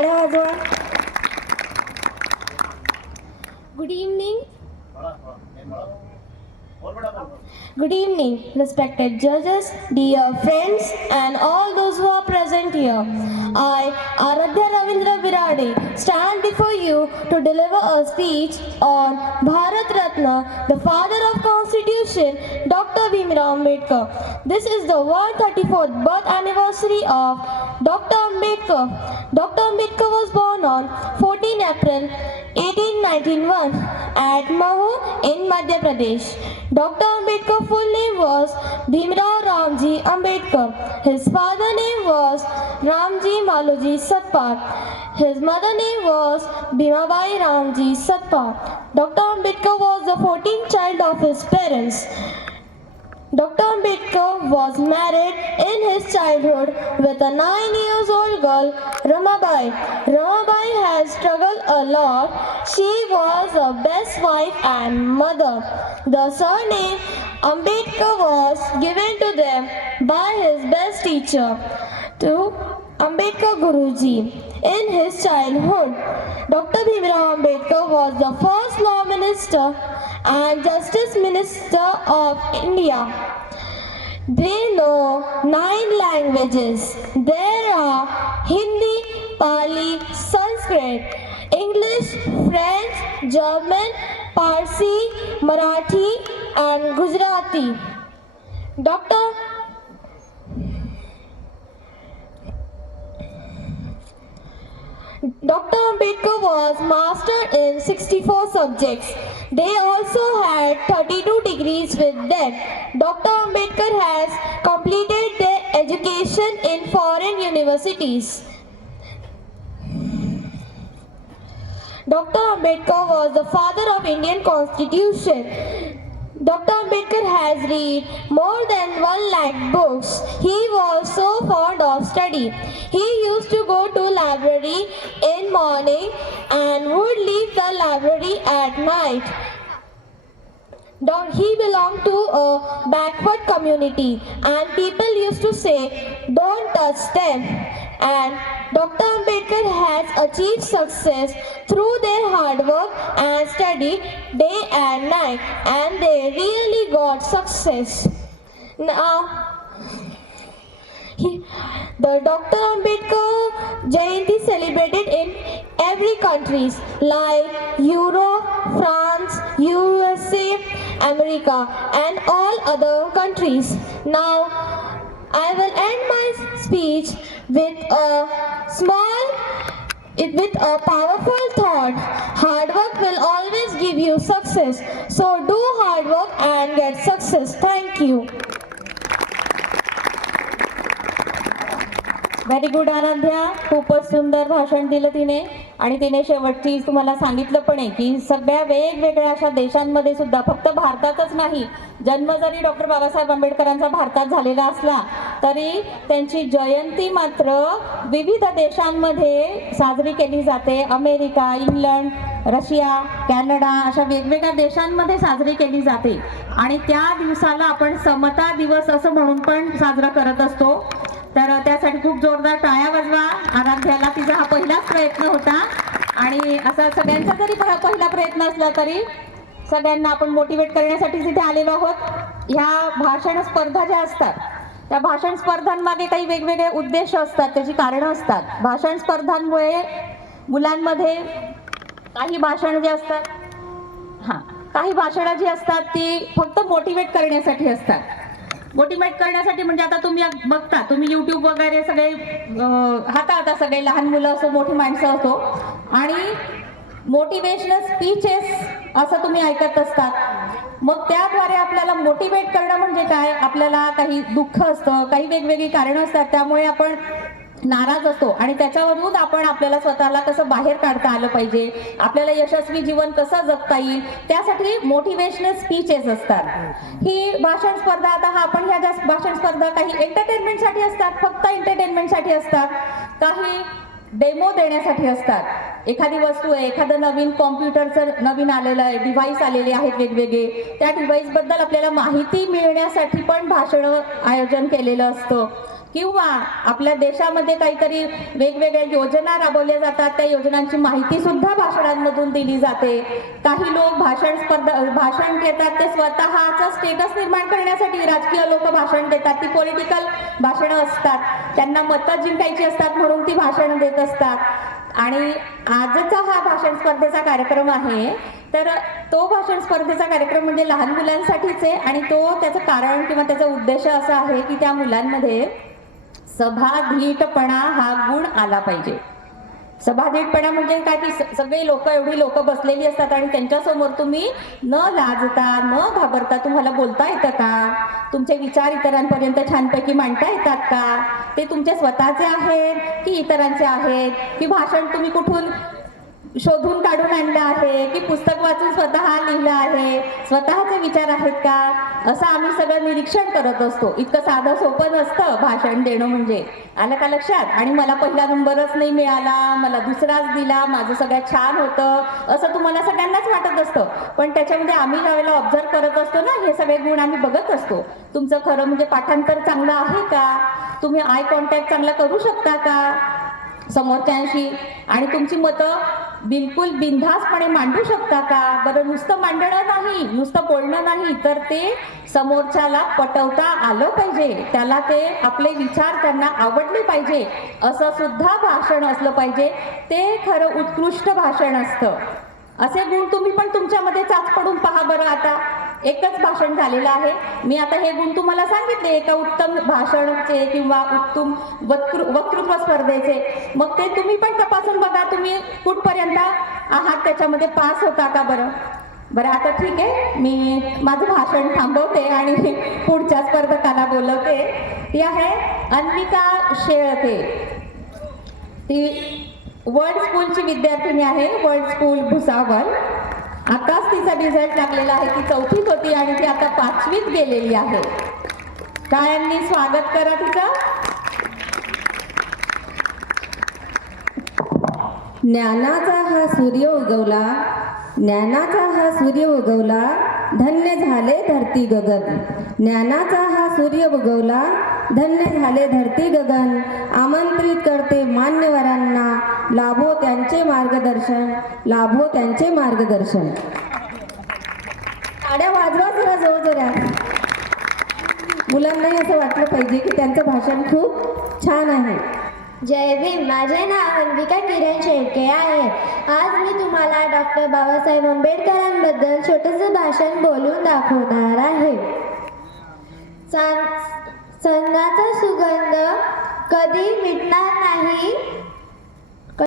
टाळ्या वाजवा. Good evening. Good evening, respected judges, dear friends, and all those who are present here. I, Aradhya Ravindra Virade, stand before you to deliver a speech on Bharat Ratna, the father of Constitution, Dr. Bhimrao Ambedkar. This is the 134th birth anniversary of Dr. Ambedkar. Dr. Ambedkar was born on 14 April 1891 at Mahu in Madhya Pradesh. Dr. Ambedkar's full name was Bhimrao Ramji Ambedkar. His father's name was Ramji Maloji Satpal. His mother's name was Bhimabai Ramji Satpal. Dr. Ambedkar was the 14th child of his parents. Dr. Ambedkar was married in his childhood with a 9-year-old girl, Ramabai. Ramabai has struggled a lot. She was a best wife and mother. The surname Ambedkar was given to them by his best teacher, to Ambedkar Guruji. In his childhood, Dr. Bhimrao Ambedkar was the first law minister and justice minister of India. They know 9 languages. There are Hindi, Pali, Sanskrit, English, French, German, Parsi, Marathi, and Gujarati. Dr. Ambedkar was master in 64 subjects. They also had 32 degrees with them. Dr. Ambedkar has completed their education in foreign universities. Dr. Ambedkar was the father of Indian Constitution. Dr. Ambedkar has read more than 1 lakh books. He was so fond of study. He used to go to library in morning and would leave the library at night. He belonged to a backward community and people used to say, "Don't touch them." And Dr. Ambedkar has achieved success through their hard work and study day and night, and they really got success. Now, the Dr. Ambedkar Jayanti celebrated in every countries like Europe, France, USA, America, and all other countries. Now, I will end my speech with a powerful thought. Hard work will always give you success. So do hard work and get success. Thank you. Very good Aaradhya, खूपच सुंदर भाषण दिलं तिने. आणि तिने शेवटची तुम्हाला सांगितलं पण आहे की सगळ्या वेगवेगळ्या अशा देशांमध्ये सुद्धा, फक्त भारतातच नाही, जन्म जरी डॉक्टर बाबासाहेब आंबेडकरांचा भारतात झालेला असला तरी त्यांची जयंती मात्र विविध देशांमध्ये साजरी केली जाते. अमेरिका, इंग्लंड, रशिया, कॅनडा अशा वेगवेगळ्या देशांमध्ये साजरी केली जाते. आणि त्या दिवसाला आपण समता दिवस असं म्हणून पण साजरा करत असतो. तर त्यासाठी खूप जोरदार टाळ्या वाजवा आराध्याला. तिचा हा पहिलाच प्रयत्न होता आणि असा सगळ्यांचा जरी पहिला प्रयत्न असला तरी सगळ्यांना आपण मोटिवेट करण्यासाठी इथे आलेलो आहोत. ह्या भाषण स्पर्धा ज्या असतात त्या भाषण स्पर्धांमागे काही वेगवेगळे उद्देश असतात, त्याची कारणं असतात. भाषण स्पर्धांमुळे मुलांमध्ये काही भाषण जे असतात, काही भाषणं जी असतात ती फक्त मोटिवेट करण्यासाठी असतात. मोटिवेट करण्यासाठी म्हणजे आता तुम्ही बघता, तुम्ही यूट्यूब वगैरे सगळे हाताळता, सगळे लहान मुलं असो मोठी माणसं असो, आणि मोटिवेशनल स्पीचेस असं तुम्ही ऐकत असतात. मग त्याद्वारे आपल्याला मोटिवेट करणं म्हणजे काय, आपल्याला काही दुःख असतं, काही वेगवेगळी कारणं असतात, त्यामुळे आपण नाराज असतो आणि त्याच्यावरून आपण आपल्याला स्वतःला कसं बाहेर काढता आलं पाहिजे, आपल्याला यशस्वी जीवन कसं जगता येईल, त्यासाठी मोटिवेशनल स्पीचेस असतात. ही भाषण स्पर्धा, आता आपण ह्या ज्या भाषण स्पर्धा काही एंटरटेनमेंटसाठी असतात, फक्त एंटरटेनमेंटसाठी असतात, काही डेमो देण्यासाठी असतात. एखादी वस्तू आहे, एखादं नवीन कॉम्प्युटरचं नवीन आलेलं आहे, डिव्हाइस आलेले आहेत वेगवेगळे, त्या डिव्हाइस बद्दल आपल्याला माहिती मिळण्यासाठी पण भाषण आयोजन केलेलं असतं. किंवा आपल्या देशामध्ये काहीतरी वेगवेगळ्या योजना राबवल्या जातात, त्या योजनांची माहिती सुद्धा भाषणांमधून दिली जाते. काही लोक भाषण देतात ते स्वतःचा स्टेटस निर्माण करण्यासाठी. राजकीय लोक भाषण देतात, ती पॉलिटिकल भाषणं असतात, त्यांना मतं जिंकायची असतात म्हणून ती भाषण देत असतात. आणि आजचा हा भाषण स्पर्धेचा कार्यक्रम आहे, तर तो भाषण स्पर्धेचा कार्यक्रम म्हणजे लहान मुलांसाठीच आहे. आणि त्याचं कारण किंवा त्याचा उद्देश असा आहे की त्या मुलांमध्ये सभाधीटपणा हा गुण आला पाहिजे. सभाधीटपणा म्हणजे काय की सगळे लोक, एवढी लोक बसलेली असतात आणि त्यांच्यासमोर तुम्ही न लाजता न घाबरता तुम्हाला बोलता येतं का? तुमचे विचार इतरांपर्यंत छानपैकी मांडता येतात का? ते तुमचे स्वतःचे आहेत की इतरांचे आहेत? की भाषण तुम्ही कुठून शोधून काढून आणलं आहे की पुस्तक वाचून स्वतः लिहिलं आहे? स्वतःचे विचार आहेत का? असं आम्ही सगळं निरीक्षण करत असतो. इतकं साधं सोपं नसतं भाषण देणं म्हणजे. आलं का लक्षात? आणि मला पहिला नंबरच नाही मिळाला, मला दुसराच दिला, माझं सगळ्यात छान होतं, असं तुम्हाला सगळ्यांनाच वाटत असतं. पण त्याच्यामध्ये आम्ही ज्यावेळेला ऑब्झर्व करत असतो ना, हे सगळे गुण आम्ही बघत असतो. तुमचं खरं म्हणजे पाठांतर चांगलं आहे का? तुम्ही आय कॉन्टॅक्ट चांगला करू शकता का समोरच्यांशी? आणि तुमची मतं बिलकुल बिनधास्तपणे मांडू शकता का? बरं, नुसतं मांडणं नाही, नुसतं बोलणं नाही, तर ते समोरच्याला पटवता आलं पाहिजे, त्याला ते आपले विचार त्यांना आवडले पाहिजे, असं सुद्धा भाषण असलं पाहिजे. ते खरं उत्कृष्ट भाषण असतं. असे गुण तुम्ही पण तुमच्यामध्ये चाच पडून पहा बरं. आता एकच भाषण झालेलं आहे, मी आता हे गुण तुम्हाला सांगितले एका उत्तम भाषणचे किंवा उत्तम वक्तृत्व स्पर्धेचे. मग ते तुम्ही पण तपासून बघा, तुम्ही कुठपर्यंत आहात, त्याच्यामध्ये पास होता का बरं. बरं, आता ठीक आहे, मी माझं भाषण थांबवते आणि पुढच्या स्पर्धकाला बोलवते. ती आहे अन्विका शेळके. ती वर्ल्ड स्कूलची विद्यार्थिनी आहे, वर्ल्ड स्कूल भुसावळ. आताच तिचा रिझल्ट लागलेला आहे. ती 4थीत होती आणि ती आता 5वीत गेलेली आहे. टाळ्यांनी स्वागत करा तिचं. ज्ञानाचा हा सूर्य उगवला, ज्ञानाचा हा सूर्य उगवला, धन्य झाले धरती गगन. ज्ञानाचा हा सूर्य उगवला, धन्य झाले धरती गगन. आमंत्रित करते मान्यवरांना, लाभो त्यांचे मार्गदर्शन, लाभो त्यांचे मार्गदर्शन. टाळ्या वाजवा जरा जोरजोरात. मुलांनाही असं वाटलं पाहिजे की त्यांचं भाषण खूप छान आहे. जय भीम. माझे नाव अन्विका किरण शेळके आहे. आज मी तुम्हाला डॉक्टर बाबासाहेब आंबेडकरांबद्दल छोटंसं भाषण बोलून दाखवणार आहे. सणाचा सुगंध कधी मिटणार नाही,